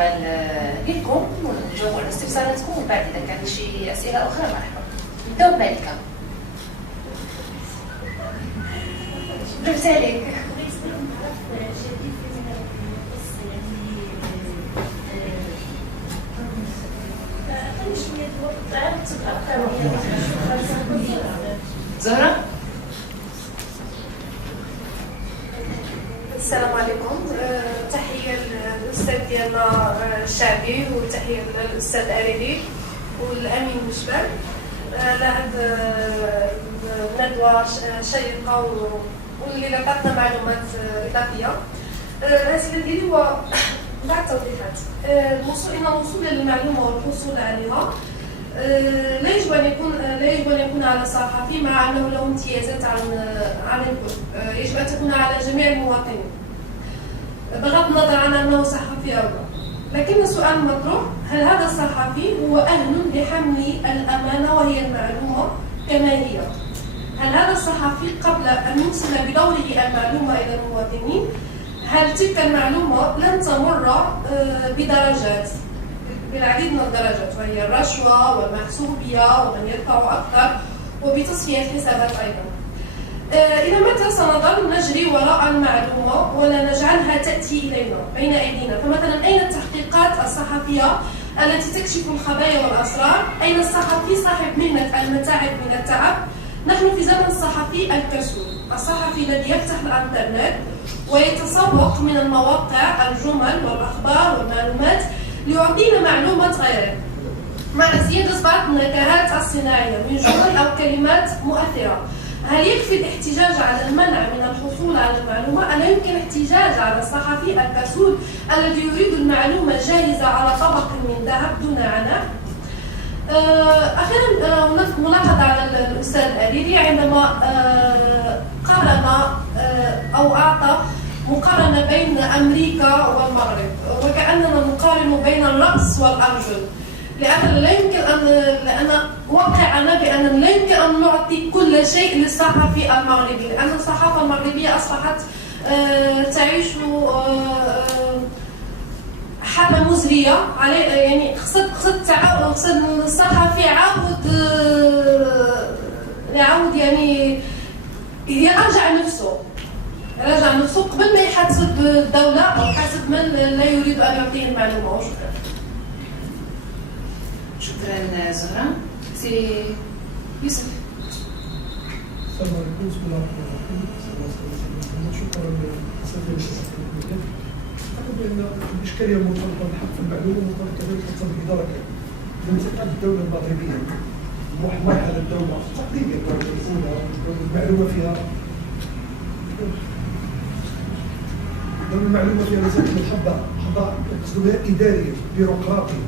المال لكم ونجاوبوا على استفساراتكم، ومن بعد اذا كان شي اسئله اخرى مرحبا. نبداو بمالكه. درت عليك. زهرة. السلام عليكم. تحية للأستاذ ديالنا الشعبي وتحية للأستاذ أريدي والأمين مشبل على هاد الندوة شيقة واللي عطاتنا معلومات إضافية. الأسئلة ديالي هو بعض التوضيحات. إن الوصول للمعلومة والحصول عليها لا يجب أن يكون على صحفي، مع أنه له امتيازات عن الكل. يجب أن تكون على جميع المواطنين بغض النظر عن أنه صحفي أو لا. لكن السؤال المطروح: هل هذا الصحفي هو أهل لحمل الأمانة وهي المعلومة كما هي؟ هل هذا الصحفي قبل أن يوصل بدوره المعلومة إلى المواطنين، هل تلك المعلومة لن تمر بدرجات، بالعديد من الدرجات، وهي الرشوة والمحسوبية ومن يدفع أكثر وبتصفية الحسابات أيضا؟ إلى متى سنظل نجري وراء المعلومة ولا نجعلها تأتي إلينا بين أيدينا؟ فمثلا أين التحقيقات الصحفية التي تكشف الخبايا والأسرار؟ أين الصحفي صاحب مهنة المتاعب من التعب؟ نحن في زمن الصحفي الكسول، الصحفي الذي يفتح الإنترنت ويتسوق من المواقع الجمل والأخبار والمعلومات ليعطينا معلومات غيره، مع زيادة بعض النكهات الصناعية من جمل أو كلمات مؤثرة. هل يكفي الاحتجاج على المنع من الحصول على المعلومة؟ ألا يمكن الاحتجاج على الصحفي الكسول الذي يريد المعلومة جاهزة على طبق من ذهب دون عناء؟ أخيرا هناك ملاحظة على الأستاذ الأريري عندما قارن أو أعطى مقارنة بين أمريكا والمغرب، وكأننا نقارن بين الرأس والأرجل، لأن واقعنا بأننا لا يمكن أن نعطي كل شيء للصحفي المغربي، لأن الصحافة المغربية أصبحت تعيش حالة مزرية. يعني خصد الصحفي يعاود يعني يراجع نفسه قبل ما يحاسب الدولة أو يحاسب من لا يريد أن يعطيه المعلومة. وشكرا. شكرا زهرة. سي يوسف. السلام عليكم. بسم الله الرحمن الرحيم. شكرا للأستاذ. أعتقد بأن الإشكالية مرتبطة بالحق في المعلومة مرتبطة كذلك بالإدارة. لما تقعد الدولة المغربية مرحلة الدولة تقليدية، الدولة الأولى المعلومة فيها مسألة الحضارة أسلوبها إدارية بيروقراطية.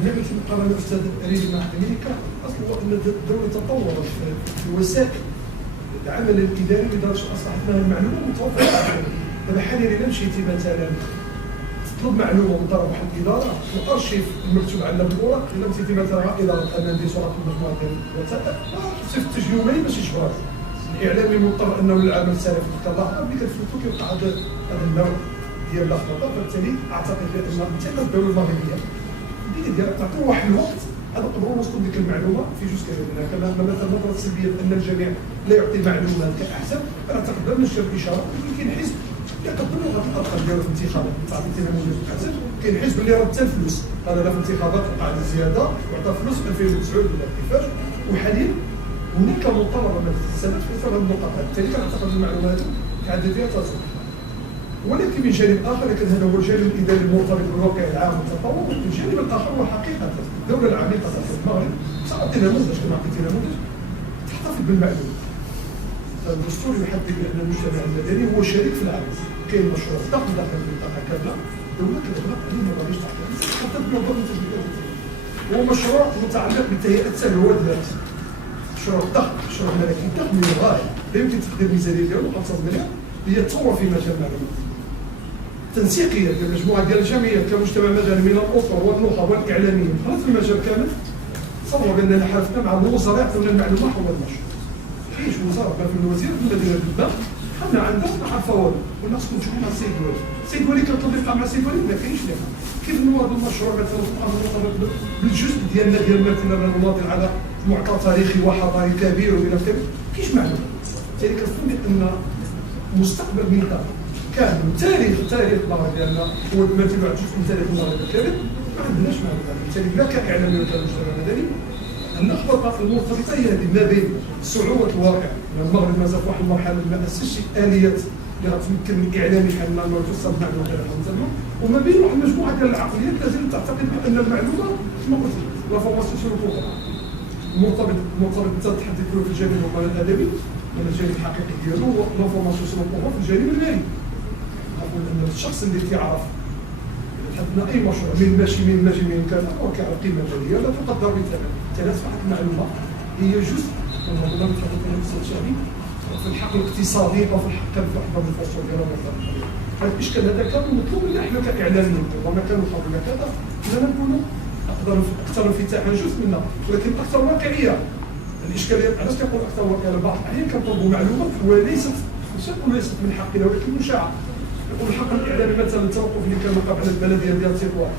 بالنسبة للمقارنة الأستاذ أريد مع أمريكا، أصلا أن الدولة تطورت في وسائل العمل الإداري لدرجة أصبحت لها المعلومة متوفرة. دابا حاليا مشيتي مثلا تطلب معلومة من طرف واحد الإدارة، الأرشيف المكتوب عندنا بالأوراق، إلا مشيتي مثلا إدارة أمان دي صورة المجموعة ديال الوثائق تفتش يومين باش يجبرك. الإعلامي مضطر أنه العمل السالف في اللحظة اللي كتفوتو كيوقع هذا النوع ديال اللخبطة. فبالتالي أعتقد بأن انتقال الدولة المغربية ديالها تعطي واحد الوقت هذا قدروا نوصلوا ديك المعلومه في جزء كبير منها. كما مثلا النظره السلبيه بان الجميع لا يعطي معلومه كاحسن، انا اعتقد بان الشركه اشاره كاين حزب يقدم هذه الارقام ديالو في الانتخابات تعطي نموذج احسن. كاين حزب اللي راه حتى الفلوس، هذا لا في الانتخابات وقع زياده وعطى فلوس في 2009 ولا كيفاش. وحاليا هناك مطالبه من الحسابات في هذه النقط، بالتالي كنعتقد المعلومات كعدديه تصل. ولكن من جانب اخر، لكن هذا هو الجانب الاداري المرتبط بالواقع العام والتطور. الجانب الاخر هو حقيقه الدوله العميقه في المغرب تعطي نموذج كما عطيتي نموذج تحتفظ بالمعلومه. الدستور يحدد بان المجتمع المدني هو شريك في العمل. كاين مشروع ضخم داخل المنطقه كامله، الدوله كتغلق عليه ما غاديش تحكم حتى تنظم التدبيرات. هو مشروع متعلق بتهيئه ثروات الناس، مشروع ضخم، مشروع ملكي ضخم للغايه، لا يمكن تقدير الميزانيه ديالو 5 مليار هي تطور في مجال المعلومات. تنسيقيه ديال مجموعه ديال الجمعيات كمجتمع مدني من الاطر والنخب والاعلاميين خلاص في المجال كامل. صور باننا حالفنا مع الوزراء يعطونا المعلومه حول المشروع. كاينش وزاره في الوزير في المدينه بالباب دخلنا عنده مع الفوارق قلنا خصكم تشوفوا مع السيد والي. السيد والي كيطلب يبقى مع السيد والي ما كاينش لها. كيف نوض المشروع مثلا تبقى مرتبط بالجزء ديالنا ديال مثلا نناضل على معطى تاريخي وحضاري كبير والى اخره كاينش معنى. بالتالي كنظن بان مستقبل المنطقه كامل تاريخ المغرب ديالنا هو مثل واحد جزء من تاريخ المغرب الكامل ما عندناش معنى. بالتالي لا كاعلامي ولا كمجتمع مدني النقطه المرتبطه هي هذه ما بين صعوبه الواقع. المغرب مازال في واحد المرحله ما اسسش اليات اللي غتمكن من الاعلامي بحال ما توصل معلومه مثلا، وما بين واحد المجموعه ديال العقليات لازم تعتقد بان المعلومه كما قلت لا فورماسيون سور الكوره مرتبط بالتحدي في الجانب الادبي من الجانب الحقيقي ديالو لا فورماسيون سور الكوره في الجانب المالي. نقول ان الشخص اللي كيعرف حدنا اي مشروع من كان هو كيعرف قيمه ماليه لا تقدر بثمن. بالتالي اصبحت المعلومه هي جزء من منظومه التخطيط الاقتصادي في الحق الاقتصادي او في الحق بعض الفصول ديالها مثلا. هذا الاشكال هذا كان مطلوب منا احنا كاعلاميين ربما كانوا قبل كذا اننا نكونوا اكثر انفتاحا جزء منا ولكن اكثر واقعيه. الاشكاليه علاش كنقول اكثر واقعيه؟ بعض الاحيان كنطلبوا معلومات وليست من حقنا ولكن مشاعه. يقول الحق الاعلامي مثلا التوقف اللي كان وقع على البلديه ديال تطوان،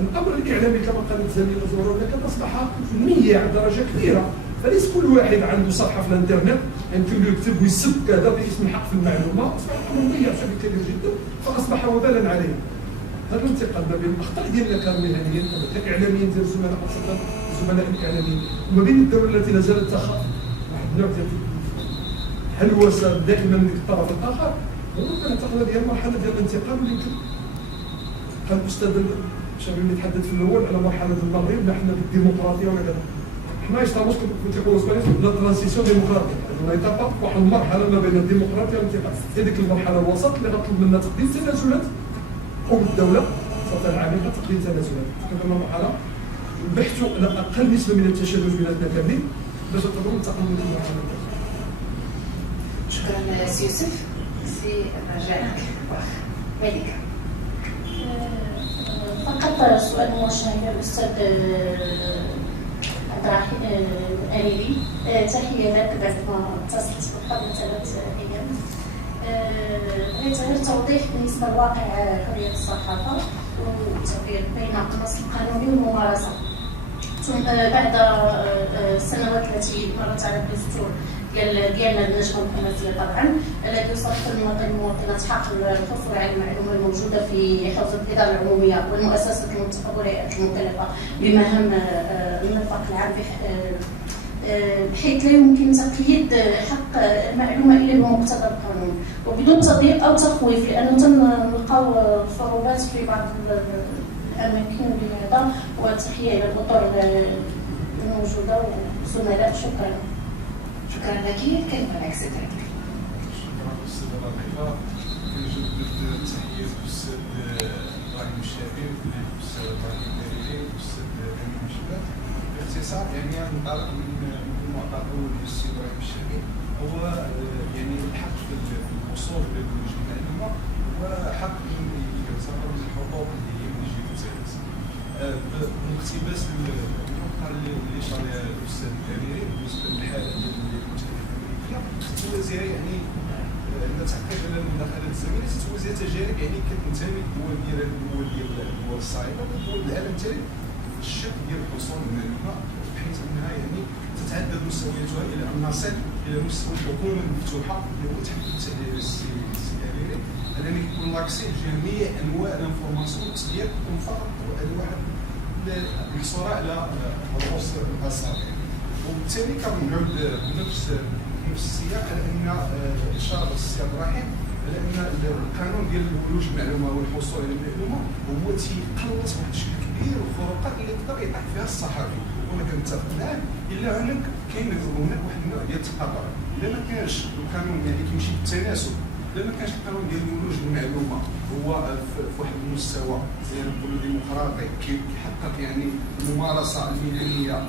الامر الاعلامي كما قالت زميله زهره لكن اصبح ميع درجه كبيره. فليس كل واحد عنده صفحه في الانترنت يمكن له يكتب ويسب كذا باسم الحق في المعلومه، اصبح الامر ميع بشكل كبير جدا فاصبح وبالا عليه. هذا الانتقال ما بين الاخطاء ديالنا كمهنيين كاعلاميين ديال الزملاء الاعلاميين وما بين الدوله التي لا زالت تخاف واحد النوع ديال هلوسه دائما من الطرف الاخر. وربما نعتقد هذه المرحله ديال الانتقال اللي يمكن كان الاستاذ الشباب اللي تحدث في الاول على مرحله المغرب نحن بالديمقراطيه ولا كذا. حنا يستعملوا كنت يقولوا اسبانيول لا ترانسيسيون ديمقراطيك، لا يتابع واحد المرحله ما بين الديمقراطيه والانتقال. هذيك المرحله الوسط اللي غتطلب منا تقديم تنازلات قوم الدوله السلطه العامله تقديم تنازلات. كما مرحله نبحثوا على اقل نسبه من التشابه بيناتنا كاملين باش نقدروا ننتقلوا من المرحله الثانيه. شكرا سي يوسف. سي نرجع لك ملكه. فقط سؤال موجه للاستاذ عبد الرحيم الأنيبي. تحيه لك بعد ما اتصلت قبل 3 ايام. بغيت غير توضيح بالنسبه لواقع حريه الصحافه والتفريق بين النص القانوني والممارسه. بعد السنوات التي مرت على الدستور ديالنا النجمه الخماسيه طبعا الذي يصرف المواطنات حق الحصول على المعلومه الموجوده في حوزه الاداره العموميه والمؤسسات المنتخبه والهيئات المكلفه بمهام النفاق العام بحيث لا يمكن تقييد حق المعلومه الا بمقتضى القانون وبدون تضييق او تخويف، لانه تنلقاو صعوبات في بعض الاماكن لهذا. وتحيه الى الاطر الموجوده والزملاء. شكرا لك. كلمه لك سيدي. شكرا استاذه لطيفه. كنجدد التحيات للاستاذ ابراهيم الشافعي والاستاذ ابراهيم الدريري والاستاذ امين مشبات. باختصار يعني ننطلق من المعطى الاول للاستاذ ابراهيم الشافعي هو يعني الحق في الوصول للمعلومه وحق يعتبر من الحقوق اللي هي من جهه التلاميذ. باقتباس النقطه اللي اشار لها الاستاذ الدريري بالنسبه للحاله ديال توازيها يعني نتعقب على المداخلات الزميله تتوازيها تجارب يعني كتنتمي للدول ديال الدول الصاعده والدول العالم الثالث في الشكل ديال الحصول على المعلومه بحيث انها يعني تتعدد مستوياتها الى ان نصل الى مستوى الحكومه المفتوحه اللي هو تحت السي الدريري انني يكون لاكسي لجميع انواع الانفورماسيون ديال تكون فقط على واحد محصوره على الرؤوس الاصابع. وبالتالي كنعود بنفس السياق على ان اشار السي عبد الرحيم على ان القانون ديال ولوج المعلومه والحصول على المعلومه هو تيقلص بواحد الشكل كبير الفروقات اللي يقدر يطيح فيها الصحفي. وانا كنتفق معاه الا هناك كاين هناك واحد النوع ديال التقاطع. الا ما كانش القانون يعني كيمشي بالتناسب، الا ما كانش القانون ديال ولوج المعلومه هو في واحد المستوى يعني نقولوا ديمقراطي كيحقق يعني الممارسه المهنيه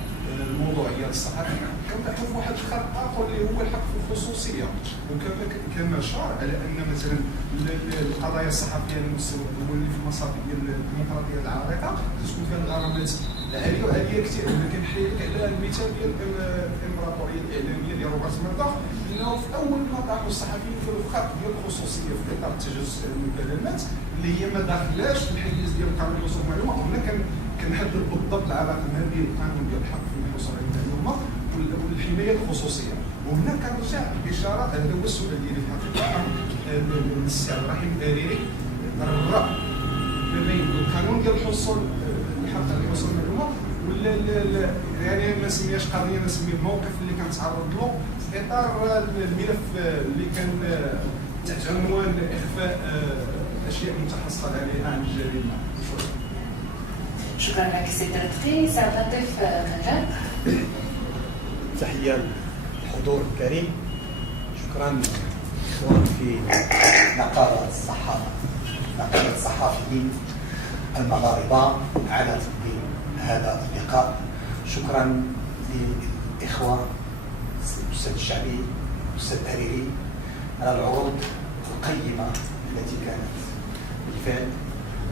الموضوعيه للصحفي، كنبحثوا في واحد الخط اخر اللي هو الحق في الخصوصيه. وكما شار على ان مثلا القضايا الصحفيه على المستوى الدولي في المصافي ديال الديمقراطيه العريقه تكون فيها الغرامات عاليه وعاليه كثير. انا كنحكي لك على المثال ديال الامبراطوريه الاعلاميه ديال روبرت ميردوخ، انه في اول ما طرحوا الصحفيين في الخط ديال الخصوصيه في اطار التجسس على المكالمات اللي هي ما داخلاش في الحيز ديال القانون الوصول المعلومه. هنا كنحدد بالضبط العلاقه ما بين القانون ديال الحق في الحصول على المعلومه والحمايه الخصوصيه. وهنا كنرجع باشاره، هذا هو السؤال ديالي في الحقيقه للسي عبد الرحيم الدريري، الربط ما بين القانون ديال الحصول الحق على الحصول على المعلومه ولا يعني ما نسميهاش قضيه، نسميه الموقف اللي كنتعرض له في اطار الملف اللي كان تحت عنوان اخفاء اشياء متحصل عليها عن الجريمه. شكرا لك سي درتقي. سعد لطيف مجال. تحية للحضور الكريم. شكرا إخوان في نقابة الصحفيين المغاربة على تنظيم هذا اللقاء. شكرا للإخوة الأستاذ الشعبي والأستاذ الحريري على العروض القيمة التي كانت بالفعل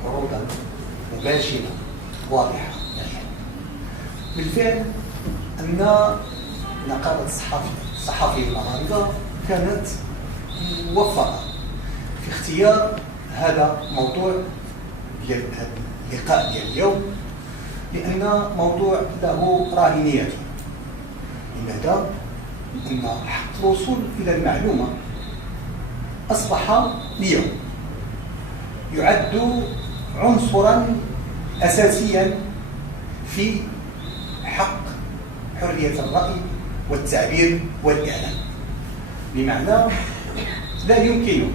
عروضا مباشرة واضحة. بالفعل أن نقابة الصحفيين المغاربة كانت موفقة في اختيار هذا الموضوع ديال هذا اللقاء ديال اليوم، لأن موضوع له راهنيته. لماذا؟ لأن حق الوصول إلى المعلومة أصبح اليوم يعد عنصرا أساسيا في حق حرية الرأي والتعبير والإعلام. بمعنى لا يمكن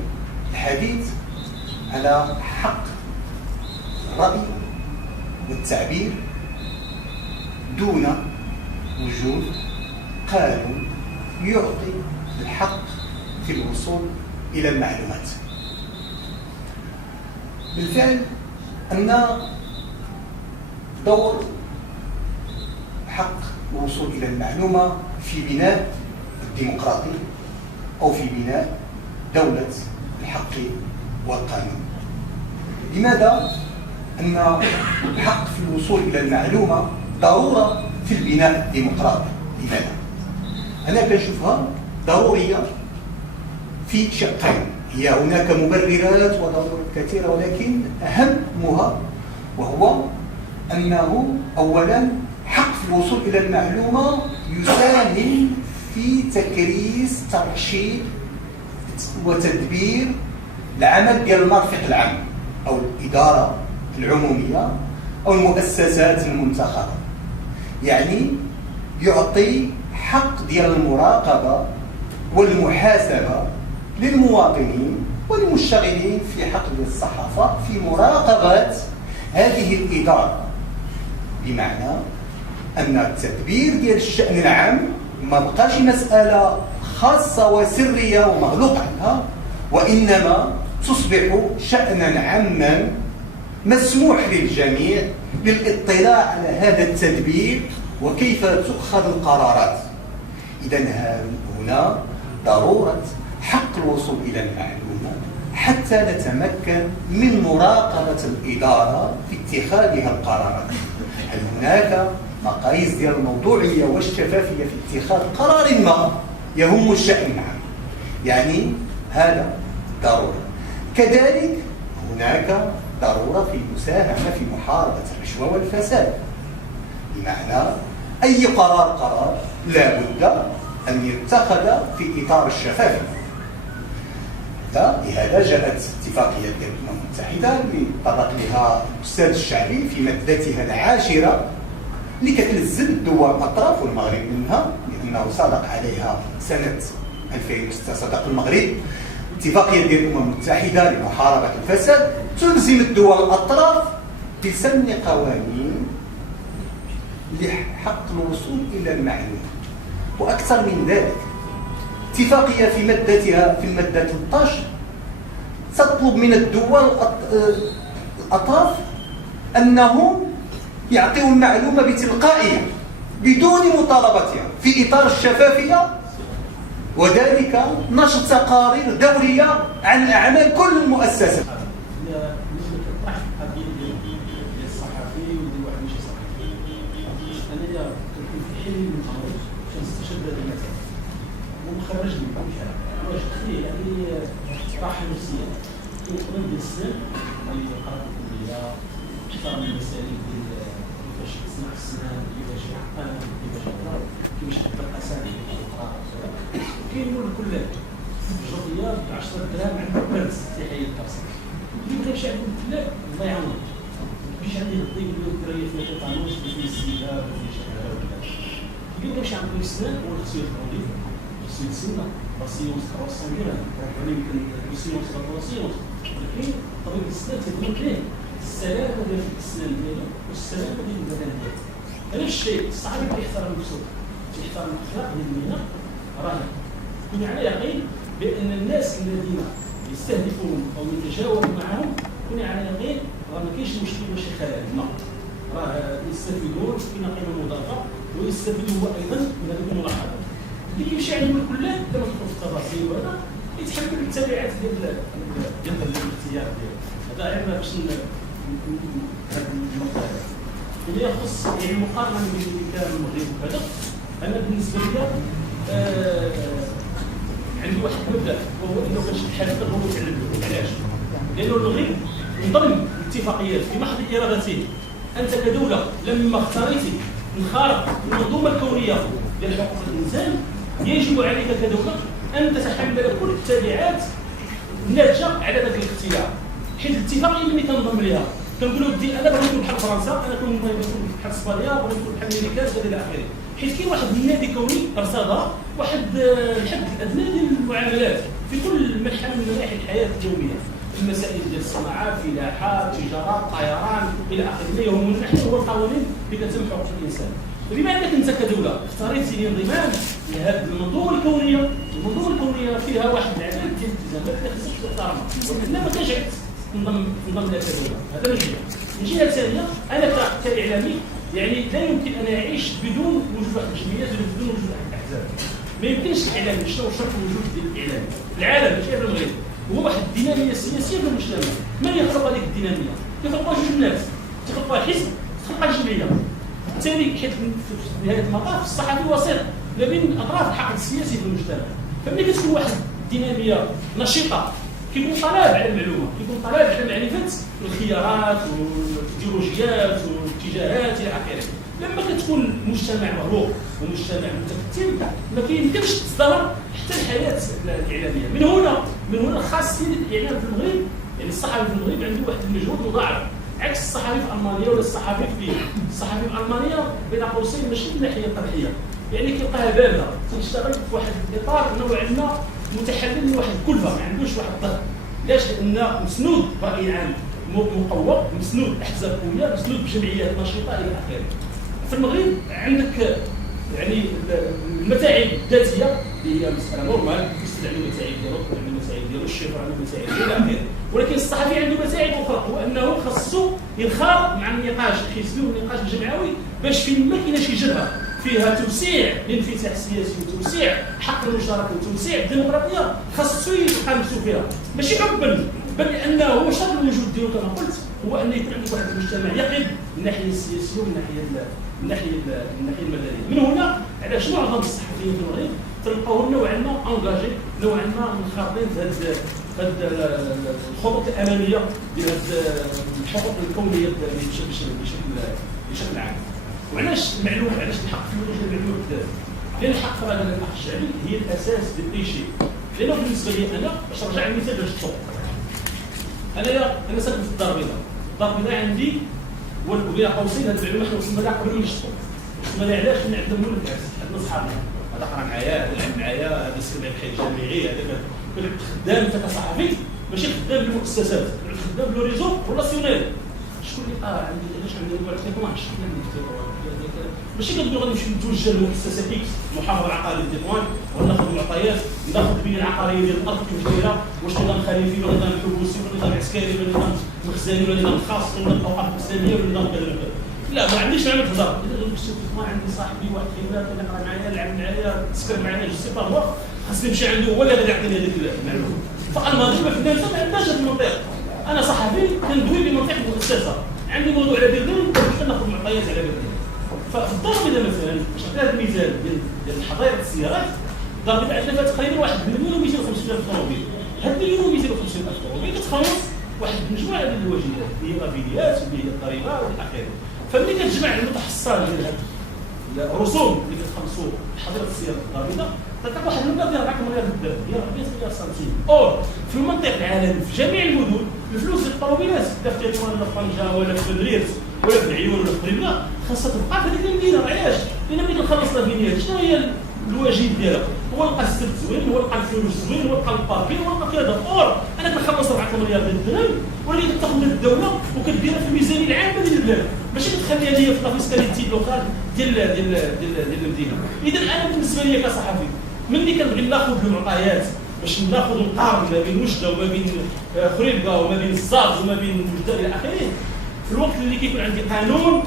الحديث على حق الرأي والتعبير دون وجود قانون يعطي الحق في الوصول إلى المعلومات. بالفعل أن دور حق الوصول إلى المعلومة في بناء الديمقراطية أو في بناء دولة الحق والقانون. لماذا؟ أن الحق في الوصول إلى المعلومة ضرورة في البناء الديمقراطي. لماذا؟ أنا كنشوفها ضرورية في شقين. هي هناك مبررات وضرورات كثيرة، ولكن أهمها وهو أنه أولا حق في الوصول إلى المعلومة يساهم في تكريس ترشيد وتدبير العمل ديال المرفق العام أو الإدارة العمومية أو المؤسسات المنتخبة. يعني يعطي حق ديال المراقبة والمحاسبة للمواطنين والمشتغلين في حقل الصحافة في مراقبة هذه الإدارة. بمعنى أن التدبير ديال الشأن العام ما بقاش مسألة خاصة وسرية ومغلوق عنها، وإنما تصبح شأنا عاما مسموح للجميع للاطلاع على هذا التدبير وكيف تؤخذ القرارات. إذن هنا ضرورة حق الوصول إلى المعلومة حتى نتمكن من مراقبة الإدارة في اتخاذها القرارات. هل هناك مقاييس ديال الموضوعية والشفافية في اتخاذ قرار ما يهم الشأن العام؟ يعني هذا ضرورة. كذلك هناك ضرورة في المساهمة في محاربة الرشوة والفساد. بمعنى أي قرار لا بد أن يتخذ في إطار الشفافية. لهذا جاءت اتفاقية الأمم المتحدة اللي طرق لها الأستاذ الشعبي في مادتها 10 اللي كتلزم الدول الأطراف والمغرب منها، لأنه صادق عليها سنة 2006 صدق المغرب اتفاقية الأمم المتحدة لمحاربة الفساد تلزم الدول الأطراف بسن قوانين لحق الوصول إلى المعلومة. وأكثر من ذلك اتفاقية في مادتها في المادة 13 تطلب من الدول الأطراف أنهم يعطيوا المعلومة بتلقائية بدون مطالبتها في إطار الشفافية، وذلك نشر تقارير دورية عن أعمال كل المؤسسات. بالنسبة للطرح انايا كنكون في حلم من الامر كنستشهد هذا المثل ومخرج من الحاله واش فيه يعني راحه نفسيه كنقدر ندير السنان اللي قرات الكليه احترام المسالك ديال كيفاش تصنع السنان كيفاش يعقل كيفاش يقرا كيفاش يحضر الاساليب ديال القراءه كاين كل الجريه ب 10 دراهم عند الدرس تحيه التفصيل اللي بغى يمشي عند الكلاب الله يعاونه مش عندي غدي يقول له الدريه فيها تيتانوس فيها السيده فيها شي حاجه ولا اللي بغى يمشي عند السنان هو خصو يدخل خصو يتسنى باسيونس كروسونجيرال يعني يمكن باسيونس كروسونجيرال ولكن طبيب السنان تيضمن ليه السلامه ديال السنان ديالو والسلامه ديال البدن ديالو هذا الشيء الصحابي كيحترم نفسه كيحترم الاخلاق ديال المهنه راه كون على يقين بان الناس الذين يستهدفون او يتجاوب معهم كون على يقين راه ما كاينش مشكل باش يخالف لا راه يستفيدون من قيمه مضافه ويستفيد هو ايضا من هذه الملاحظات اللي كيمشي عندهم الكلاب كما كنقول في التفاصيل وهذا يتحمل التبعات ديال الاختيار ديالو هذا غير باش هذا النقطه اللي يخص يعني مقارنه بين المغرب وكذا انا بالنسبه لي عندي واحد المبدا وهو انه باش الحركه هو يتعلم علاش؟ لانه المغرب انضم اتفاقيات بمحض ارادته انت كدوله لما اختاريتي انخرط المنظومه الكونيه ديال حقوق الانسان يجب عليك كدوله ان تتحمل كل التبعات الناتجه على ذاك الاختيار حيث الاتفاقيه اللي كنضم لها كنقولوا بدي انا بغيت نكون بحال فرنسا انا كنت بحال اسبانيا بغيت نكون بحال امريكا الى اخره حيث كاين واحد النادي كوني ارصدها واحد الحد الادنى ديال المعاملات في كل منحى من مناحي الحياه اليوميه في المسائل ديال الصناعات فلاحه تجاره طيران الى اخره ما يهمنا نحن هو القوانين اللي كتم حقوق الانسان بما انك انت كدوله اختاريتي الانضمام لهذه المنظومه الكونيه فيها واحد العدد ديال الالتزامات اللي خصك تحترمها وإلا ما كانش تنضم لها كدوله هذا من جهه. من جهه ثانيه انا كاعلامي يعني لا يمكن ان اعيش بدون وجود واحد الجمعيات بدون وجود واحد الاحزاب. ما يمكنش الاعلام شنو شرط الوجود ديال الاعلام. العالم ماشي غير المغرب هو واحد الديناميه سياسيه في المجتمع. من يخلق هذيك الديناميه؟ يخلقها جوج الناس، تخلقها حزب، تخلقها جمعيه. بالتالي حيت في نهايه المطاف الصحفي وسيط ما بين اطراف الحقل السياسي في المجتمع. فملي كتكون واحد الديناميه نشيطه كيكون طلب على المعلومه، كيكون طلب على معرفه الخيارات والايديولوجيات والاتجاهات الى اخره. لما كتكون مجتمع مغلوق ومجتمع متكتل ما كيمكنش تصدر حتى الحياه الاعلاميه. من هنا خاصيه الاعلام في المغرب، يعني الصحفي في المغرب عنده واحد المجهود مضاعف عكس الصحفي في المانيا ولا الصحفي في الصحفي في المانيا بين قوسين ماشي من الناحيه الطرحيه، يعني كيلقاها بارده تشتغل في واحد الاطار نوعا ما متحلل من واحد الكلفه ما عندوش واحد الضغط. علاش؟ لان مسنود براي عام مقوى، مسنود احزاب قويه، مسنود بجمعيات نشيطه الى اخره. في المغرب عندك يعني المتاعب الذاتيه اللي هي مساله نورمال، يستدعي المتاعب ديالو، عنده المتاعب ديالو، الشيخ عنده المتاعب ديالو الى اخره. ولكن الصحفي عنده متاعب اخرى، هو انه خاصو ينخرط مع النقاش الحزبي والنقاش الجمعوي باش فين ما كاينه شي جبهه فيها توسيع الانفتاح السياسي وتوسيع حق المشاركه وتوسيع الديمقراطيه خاصو يلقى نفسه فيها، ماشي حبا بل لانه شرط الوجود ديالو كما قلت هو ان يكون عندك واحد المجتمع يقظ من الناحيه السياسيه ومن الناحيه المدنيه. من هنا على شنو معظم الصحفيين في المغرب تلقاوهم نوعا ما انجاجي، نوعا ما منخرطين في هذه الخطوط الاماميه ديال الحقوق الكونيه بشكل عام. وعلاش المعلومه، علاش الحق في المعلومه بزاف؟ لان الحق راه الحق الشعبي هي الاساس ديال اي شيء. لانه بالنسبه لي انا باش نرجع للمثال باش تطوق، انا ساكن في الدار البيضاء عندي وبين قوسين هذه المعلومه حنا وصلنا لها قبل ما نشطبوا. وصلنا لها علاش؟ كنا عندنا مول الكاس، عندنا صحابنا هذا قرا معايا، هذا لعب معايا، هذا سكن معايا بحال جامعي، هذا كنت خدام انت كصحفي ماشي خدام بالمؤسسات، خدام بالريزو ريلاسيونيل. شكون اللي عندي علاش عندي نمبر تليفون شكون اللي ماشي كنقول غادي نمشي نتوجه للمؤسسه اكس المحافظه العقاريه ديال ديوان وناخذ المعطيات، ناخذ البنيه العقاريه ديال الارض كيف دايره، واش نظام خليفي ولا نظام حبوسي ولا نظام عسكري ولا نظام مخزني ولا نظام خاص ولا نظام الاوقاف الاسلاميه ولا نظام كذا وكذا. لا ما عنديش نعمل هضر، ما عندي صاحبي واحد خدمه كيقرا معايا لعب معايا تسكر معايا جو سي با هو خاصني نمشي عنده هو اللي غادي يعطيني هذيك المعلومه. فالمغرب في الناس ما عندهاش هذه المنطق. انا صحفي كندوي بمنطق المؤسسه، عندي موضوع على بردين كناخذ معطيات على بردين. ففي الضرب مثلا باش نعطي هذا المثال ديال حظيره السيارات، الضرب عندنا فيها تقريبا 1 مليون و250,000 طوموبيل. هاد مليون و250,000 طوموبيل كتخلص واحد المجموعه ديال الواجبات اللي هي الافيديات واللي هي الضريبه والى اخره. فملي كتجمع المتحصل ديال هاد الرسوم اللي كتخلصوا حظيره السيارات الضريبه تعطيك واحد المبلغ ديال 4 مليار درهم، هي 400 مليار سنتيم. اور في المنطقه العالمي في جميع المدن الفلوس ديال الطوموبيلات لا في تيتوان ولا في طنجه ولا في الريف ولا في العيون ولا في قريبله خاصها تبقى في هذيك المدينه. علاش؟ لان ملي كنخلص الافينيات شنو هي الواجب ديالها؟ هو لقى السبت زوين، هو لقى الفلوس زوين، هو لقى الباركين، هو لقى كذا. اور انا كنخلص 4 مليار درهم ولكن كتاخذ من الدوله وكديرها في الميزانيه العامه ديال البلاد، ماشي كتخليها ليا في الفيسكاليتي لوكال ديال المدينه. اذا انا بالنسبه لي كصحفي ملي كنبغي ناخذ المعطيات باش ناخذ نقارن ما بين وجده وما بين خريبكا وما بين الزاز وما بين وجده الى اخره، في الوقت اللي كيكون عندي قانون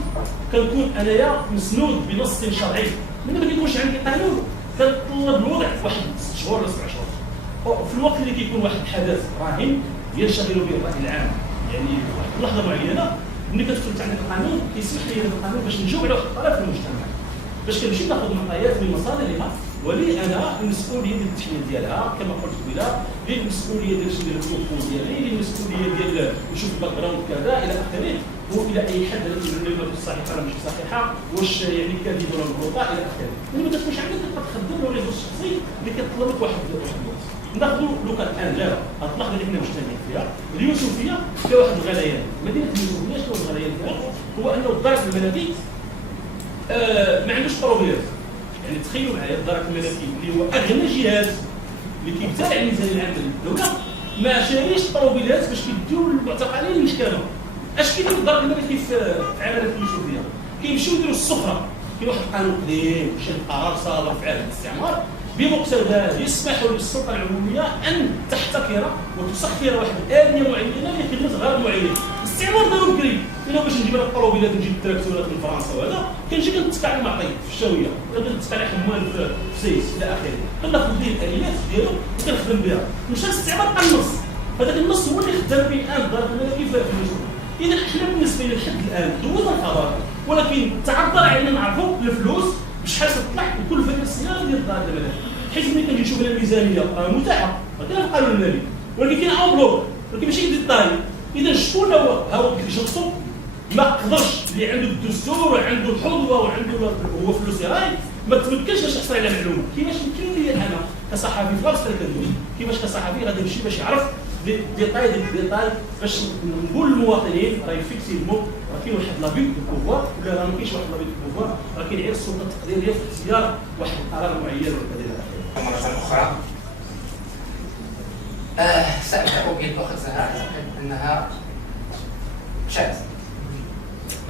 كنكون انايا مسنود بنص شرعي. ملي ما كيكونش عندي قانون كنطلب الوضع واحد 6 شهور ولا 7 شهور. في الوقت اللي كيكون واحد الحدث راهن ينشغل به الراي العام، يعني واحد اللحظه معينه ملي كتكون عندك القانون كيسمح لي هذا القانون باش نجاوب على واحد الطرف في المجتمع، باش كنمشي ناخذ معطيات من مصادرها ولي انا المسؤوليه ديال التحليل ديالها كما قلت قبيله، لي المسؤوليه ديال ندير التوفو ديالي، لي المسؤوليه ديال نشوف الباك جراوند كذا الى اخره، والى اي حد المعلومات الصحيحه ولا مش صحيحه، واش يعني كاذب ولا مغلوطه الى اخره. ملي ما تكونش عندك تبقى تخدم له ريزو الشخصي اللي كيطلب لك واحد الوقت. ناخذوا لوكا الان لا هاد اللحظه اللي حنا مجتمعين فيها اليوسفيه فيها واحد الغليان. مدينه اليوسفيه شنو الغليان ديالها؟ هو انه الدرك الملكي ما عندوش طروبيات. يعني تخيلوا معايا الدرك الملكي اللي هو اغنى جهاز اللي كيبتاع الميزانيه العامه للدوله ما شاريش طروبيلات باش كيديو للمعتقلين المشكله. اش كيدير الدرك الملكي في عمليه اليوسفيه؟ كيمشيو يديروا السخره. كاين واحد القانون قديم شي قرار صادر في عهد الاستعمار بمقتضاه يسمح للسلطه العموميه ان تحتكر وتسخر واحد الاليه معينه لخدمه غرض معين. الاستعمار دارو بكري، انا باش نجيب لك الطروبيلات نجيب التراكتورات من فرنسا وهذا كنجي كنتكع على المعطي في الشاويه، كنتكع على حمال في سيس الى اخره، كناخذ ديال الاليات ديالو وكنخدم بها. مشى الاستعمار قنص، هذاك النص هو اللي خدام به الان الدار الملكي في المجتمع. اذا احنا بالنسبه لنا لحد الان دوزنا القضاء، ولكن تعذر علينا نعرفوا الفلوس بشحال تطلع وكل فكره السياره ديال الدار الملكي، حيت ملي كنجي نشوف الميزانيه متاحه كاين القانون المالي ولكن كاين اوبلوك ولكن ماشي ديتاي. اذا شكون هو شخصو ما قدرش اللي عنده الدستور وعنده الحظوه وعنده هو فلوس راي ما تمكنش باش يحصل على معلومه. كيفاش يمكن لي انا كصحفي في الوقت اللي كندوي كيفاش كصحفي غادي نمشي باش يعرف ديتاي باش نقول للمواطنين راه فيكسيمون راه كاين واحد لابي دو بوفوار ولا راه ما كاينش واحد لابي دو بوفوار، راه كاين غير السلطه التقديريه في اختيار واحد القرار معين وكذا الى اخره. مرة أخرى سأبدأ بالأخت زهراء، أعتقد أنها شاذة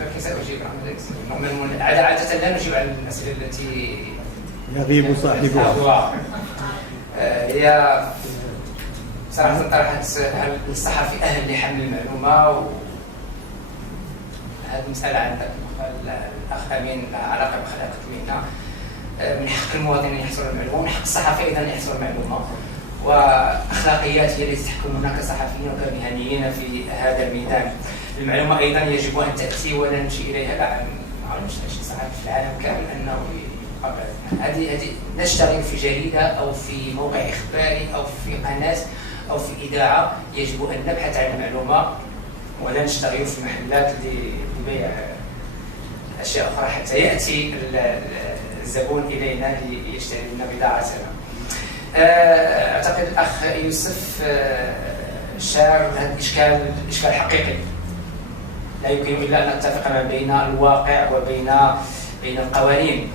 لكن سأجيب عن ذلك. عادة لا نجيب عن الأسئلة التي يغيب صاحبها. هي صراحة طرحت هل الصحفي أهل لحمل المعلومة، هذه المسألة عند الأخ أمين علاقة بخلاقة المهنة. من حق المواطن أن يحصل المعلومة ومن حق الصحفي أيضا أن يحصل المعلومة، وأخلاقيات هي التي تحكمنا كصحفيين وكمهنيين في هذا الميدان. المعلومة أيضا يجب أن تأتي ولا نمشي إليها بعد ما نعرفش شي صحفي في العالم كامل أنه هذه نشتغل في جريدة أو في موقع إخباري أو في قناة أو في إذاعة، يجب أن نبحث عن المعلومة ولا نشتغل في محلات لبيع أشياء أخرى حتى يأتي الزبون إلينا ليشتري لنا بضاعتنا. أعتقد الأخ يوسف شار هذا الإشكال حقيقي لا يمكن إلا أن نتفق ما بين الواقع وبين القوانين.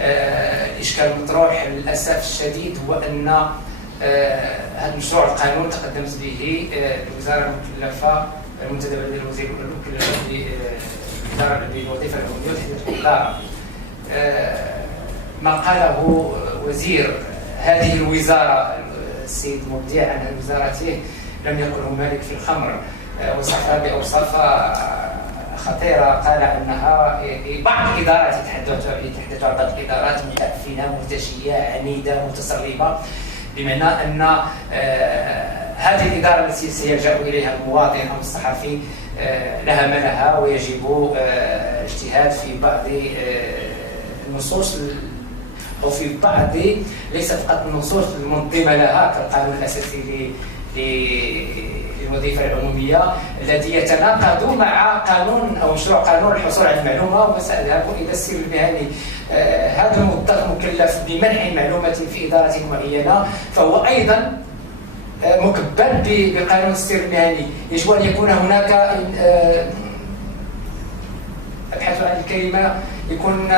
الإشكال المطروح للأسف الشديد هو أن هذا المشروع القانون تقدمت به الوزارة المكلفة المنتدبة للوزير الوزارة بالوظيفة العمومية وتحديد الإدارة. ما قاله وزير هذه الوزارة السيد مبدع عن وزارته لم يقله مالك في الخمر، وصفها بأوصاف خطيرة. قال أنها بعض الإدارات يتحدث عن بعض الإدارات متعفنة مرتشية عنيدة متسربة، بمعنى أن هذه الإدارة التي سيلجأ إليها المواطن أو الصحفي لها ما لها ويجب الاجتهاد في بعض النصوص أو في بعض ليس فقط النصوص المنظمة لها كالقانون الأساسي للوظيفة العمومية الذي يتناقض مع قانون أو مشروع قانون الحصول على المعلومة. وسأذهب إلى السير المهني. هذا الموظف مكلف بمنح معلومة في إدارة معينة فهو أيضا مكبل بقانون السير المهني. يجب أن يكون هناك أبحث عن الكلمة يكون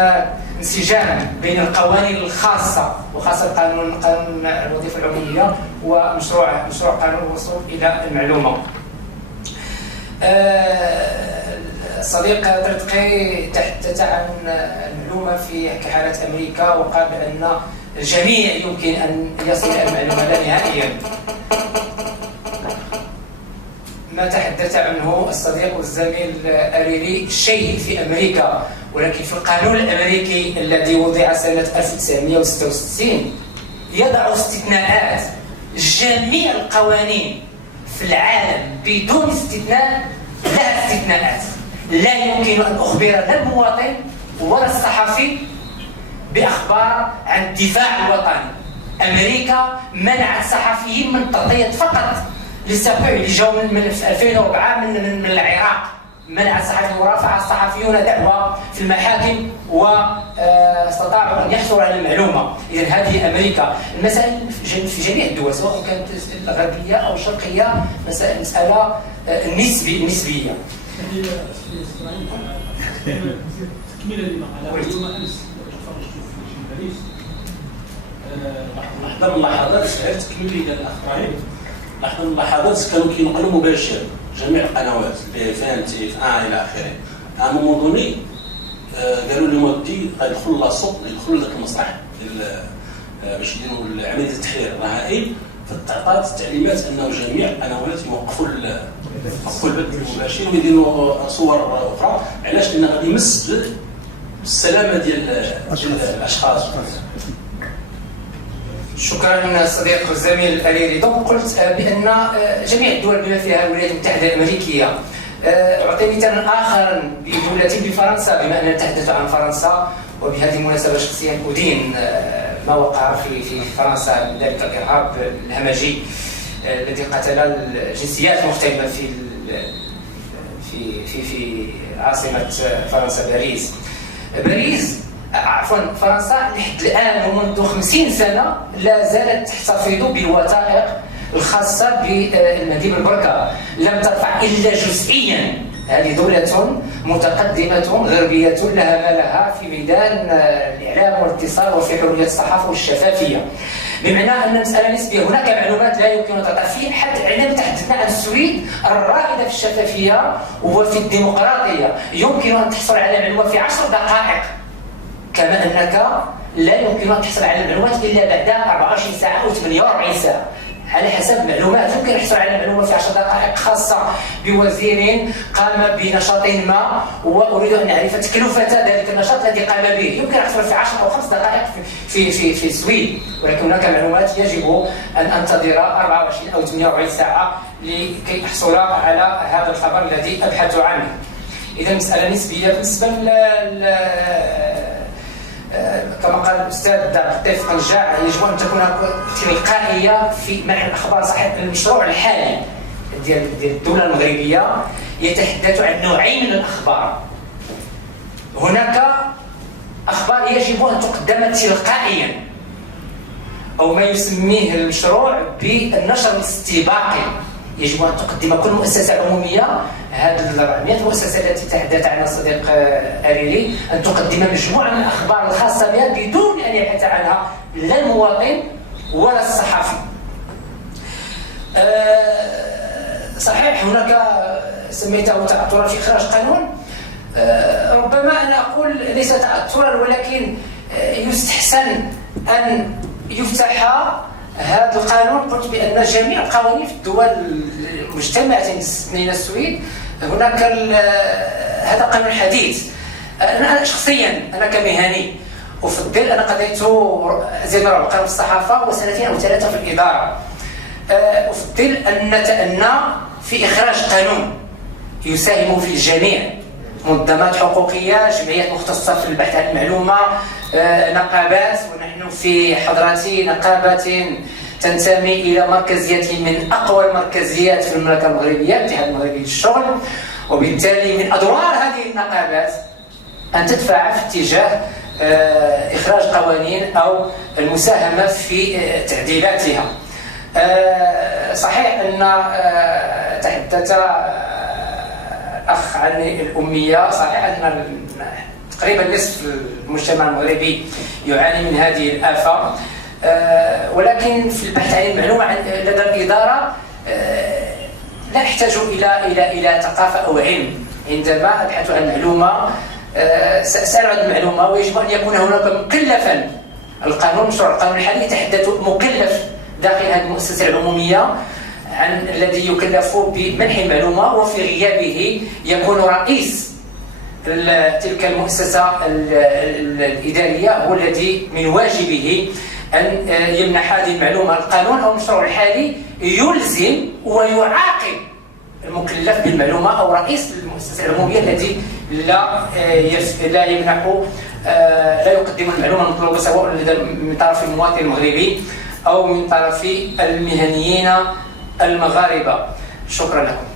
انسجام بين القوانين الخاصة وخاصة قانون الوظيفة العمومية ومشروع قانون الوصول إلى المعلومة. الصديق ترتقي تحدث عن المعلومة في كحالة أمريكا وقال بأن الجميع يمكن أن يصل إلى المعلومة لا نهائيا. ما تحدث عنه الصديق والزميل أريري شيء في أمريكا، ولكن في القانون الأمريكي الذي وضع سنة 1966 يضع استثناءات. جميع القوانين في العالم بدون استثناء لها استثناءات. لا يمكن أن أخبر لا المواطن ولا الصحفي بأخبار عن الدفاع الوطني. أمريكا منعت الصحفيين من التغطية فقط للسابق اللي جاوا من 2004 من العراق. منع الصحفيين ورفع الصحفيون دعوى في المحاكم واستطاعوا ان يحصلوا على المعلومه. اذا هذه امريكا. المسائل في جميع الدول سواء كانت الغربيه او الشرقيه مساله نسبيه. تكمله لمقاله اليوم امس تفرجت في باريس واحده من اللحظات سالت تكمله الى الاخ ابراهيم. واحده من اللحظات كانوا كينقلوا مباشر جميع القنوات BFM TF1 الى اخره. à un moment donné قالوا لي مودي غيدخلوا لاصوت يدخلوا لذاك المسرح باش يديروا عمليه التحرير الرهائي، فتعطات التعليمات انه جميع القنوات يوقفوا البث المباشر ويديروا صور اخرى. علاش؟ لان غادي يمس بالسلامه ديال الاشخاص. شكرا صديق الزميل الأريري. دونك قلت بأن جميع الدول بما فيها الولايات المتحدة الأمريكية. أعطي مثالا آخر بدولة بفرنسا بما أننا نتحدث عن فرنسا، وبهذه المناسبة شخصيا أدين ما وقع في فرنسا من ذلك الإرهاب الهمجي الذي قتل الجنسيات المختلفة في عاصمة فرنسا باريس. فرنسا لحد الآن ومنذ 50 سنة لا زالت تحتفظ بالوثائق الخاصة بالمنديب البركة، لم ترفع إلا جزئيا. هذه دولة متقدمة غربية لها ما لها في ميدان الإعلام والاتصال وفي حرية الصحافة والشفافية، بمعنى أن المسألة نسبية. هناك معلومات لا يمكن أن تقع فيه. حتى عندما تحدثنا عن السويد الرائدة في الشفافية وفي الديمقراطية، يمكن أن تحصل على معلومة في 10 دقائق، كما أنك لا يمكن أن تحصل على المعلومات إلا بعد 24 ساعة أو 48 ساعة على حسب المعلومات. يمكن الحصول على معلومة في 10 دقائق خاصة بوزير قام بنشاط ما وأريد أن أعرف تكلفة ذلك النشاط الذي قام به. يمكن الحصول في 10 أو 5 دقائق في السويد، ولكن هناك معلومات يجب أن أنتظر 24 أو 48 ساعة لكي أحصل على هذا الخبر الذي أبحث عنه. إذا مسألة نسبية. بالنسبة كما قال الأستاذ لطيف قنجاع، يجب أن تكون تلقائية في منح الأخبار. صحيح المشروع الحالي ديال الدولة المغربية يتحدث عن نوعين من الأخبار. هناك أخبار يجب أن تقدم تلقائيا أو ما يسميه المشروع بالنشر الاستباقي. يجب أن تقدم كل مؤسسة عمومية، هذه 400 مؤسسة التي تحدث عنها الصديق أريلي، أن تقدم مجموعة من الأخبار الخاصة بها بدون أن يبحث عنها لا المواطن ولا الصحفي. صحيح هناك سميته تعثرا في إخراج قانون. ربما أنا أقول ليس تعثرا، ولكن يستحسن أن يفتح هذا القانون. قلت بأن جميع القوانين في الدول المجتمعة من السويد هناك هذا قانون حديث. أنا شخصيا أنا كمهني أفضل، أنا قضيت زي ما قانون في الصحافة وسنتين أو 3 في الإدارة. أفضل أن نتأنى في إخراج قانون يساهم في الجميع منظمات حقوقيه، جمعيات مختصه في البحث عن المعلومه، نقابات، ونحن في حضرة نقابه تنتمي الى مركزيه من اقوى المركزيات في المملكه المغربيه، الاتحاد المغربي للشغل. وبالتالي من ادوار هذه النقابات ان تدفع في اتجاه اخراج قوانين او المساهمه في تعديلاتها. صحيح ان تحدث الاخ عن الاميه، صحيح ان تقريبا نصف المجتمع المغربي يعاني من هذه الآفة، ولكن في البحث عن المعلومة لدى الإدارة لا يحتاج إلى ثقافة أو علم. عندما أبحث عن معلومة سأسأل عن المعلومة، ويجب أن يكون هناك مكلفا. القانون، مشروع القانون الحالي يتحدث مكلف داخل هذه المؤسسة العمومية عن الذي يكلف بمنح المعلومة، وفي غيابه يكون رئيس تلك المؤسسة الإدارية هو الذي من واجبه أن يمنح هذه المعلومة. القانون أو المشروع الحالي يلزم ويعاقب المكلف بالمعلومة أو رئيس المؤسسة العمومية الذي لا يمنح لا يقدم المعلومة المطلوبة، سواء من طرف المواطن المغربي أو من طرف المهنيين المغاربة. شكرا لكم.